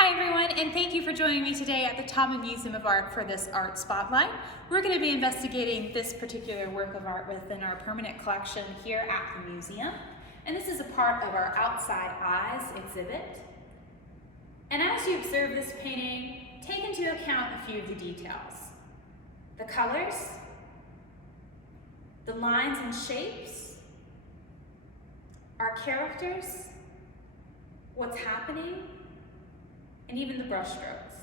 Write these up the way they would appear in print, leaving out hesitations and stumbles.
Hi everyone, and thank you for joining me today at the Taubman Museum of Art for this art spotlight. We're going to be investigating this particular work of art within our permanent collection here at the museum. And this is a part of our Outside Eyes exhibit. And as you observe this painting, take into account a few of the details. The colors, the lines and shapes, our characters, what's happening, and even the brushstrokes.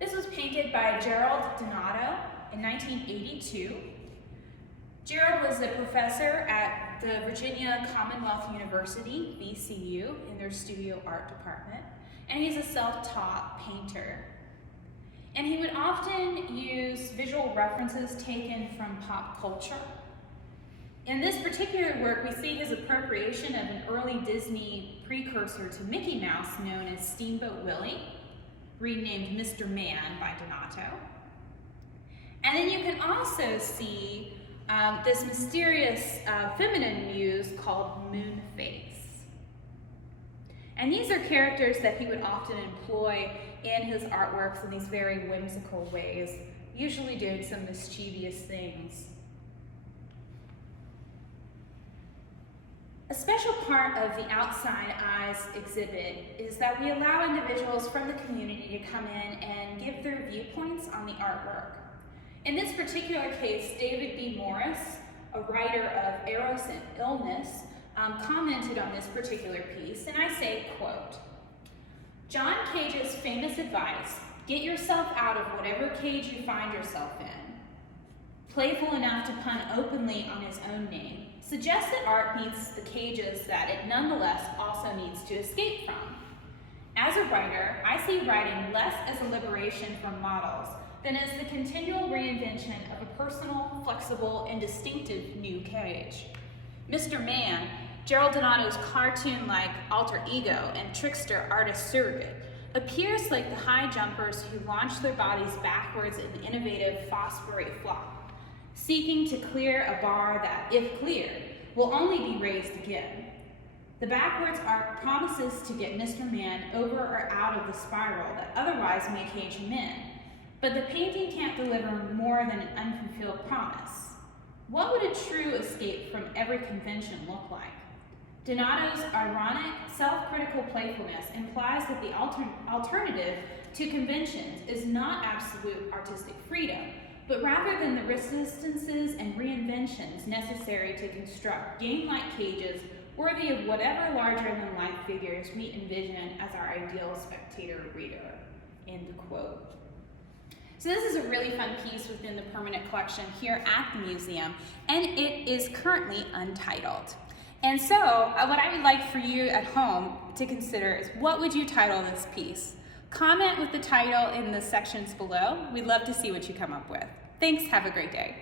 This was painted by Gerald in 1982. Gerald was a professor at the Virginia Commonwealth University, VCU, in their studio art department, and he's a self-taught painter. And he would often use visual references taken from pop culture. In this particular work, we see his appropriation of an early Disney precursor to Mickey Mouse known as Steamboat Willie, renamed Mr. Man by Donato. And then you can also see this mysterious feminine muse called Moonface. And these are characters that he would often employ in his artworks in these very whimsical ways, usually doing some mischievous things. A special part of the Outside Eyes exhibit is that we allow individuals from the community to come in and give their viewpoints on the artwork. In this particular case, David B. Morris, a writer of Eros and Illness, commented on this particular piece, and I say, quote, "John Cage's famous advice, get yourself out of whatever cage you find yourself in, playful enough to pun openly on his own name, suggests that art needs the cages that it nonetheless also needs to escape from. As a writer, I see writing less as a liberation from models than as the continual reinvention of a personal, flexible, and distinctive new cage. Mr. Man, Gerald Donato's cartoon-like alter ego and trickster artist surrogate, appears like the high jumpers who launch their bodies backwards in the innovative phosphorate flop, seeking to clear a bar that, if cleared, will only be raised again. The backwards arc promises to get Mr. Man over or out of the spiral that otherwise may cage him in, but the painting can't deliver more than an unfulfilled promise. What would a true escape from every convention look like? Donato's ironic, self-critical playfulness implies that the alternative to conventions is not absolute artistic freedom, but rather than the resistances and reinventions necessary to construct game-like cages worthy of whatever larger-than-life figures we envision as our ideal spectator reader," end quote. So this is a really fun piece within the permanent collection here at the museum, and it is currently untitled. And so what I would like for you at home to consider is, what would you title this piece? Comment with the title in the sections below. We'd love to see what you come up with. Thanks, have a great day.